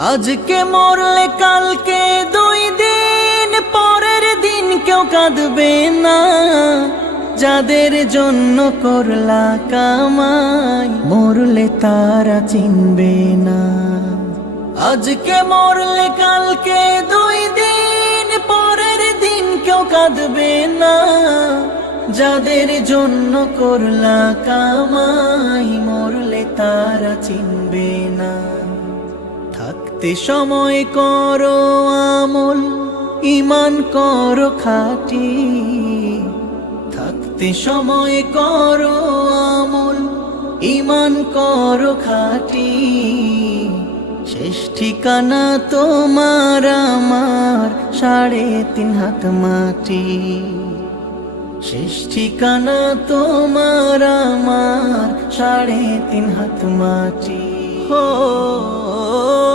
আজকে মরলে কালকে 2 দিন পরের দিন কেউ কাঁদবে না। যাদের জন্য করলা কামাই মরলে তারা চিনবে না। আজকে মরলে কালকে 2 দিন পরের দিন কেউ কাঁদবে না। যাদের জন্য করলা কামাই মরলে তারা চিনবে না। থাকতে সময় করো আমল, ঈমান করো খাঁটি। থাকতে সময় করো আমল, ঈমান করো খাঁটি। শেষ ঠিকানা তোমার আমার 3.5 হাত মাটি। শেষ ঠিকানা তোমার আমার 3.5 হাত মাটি।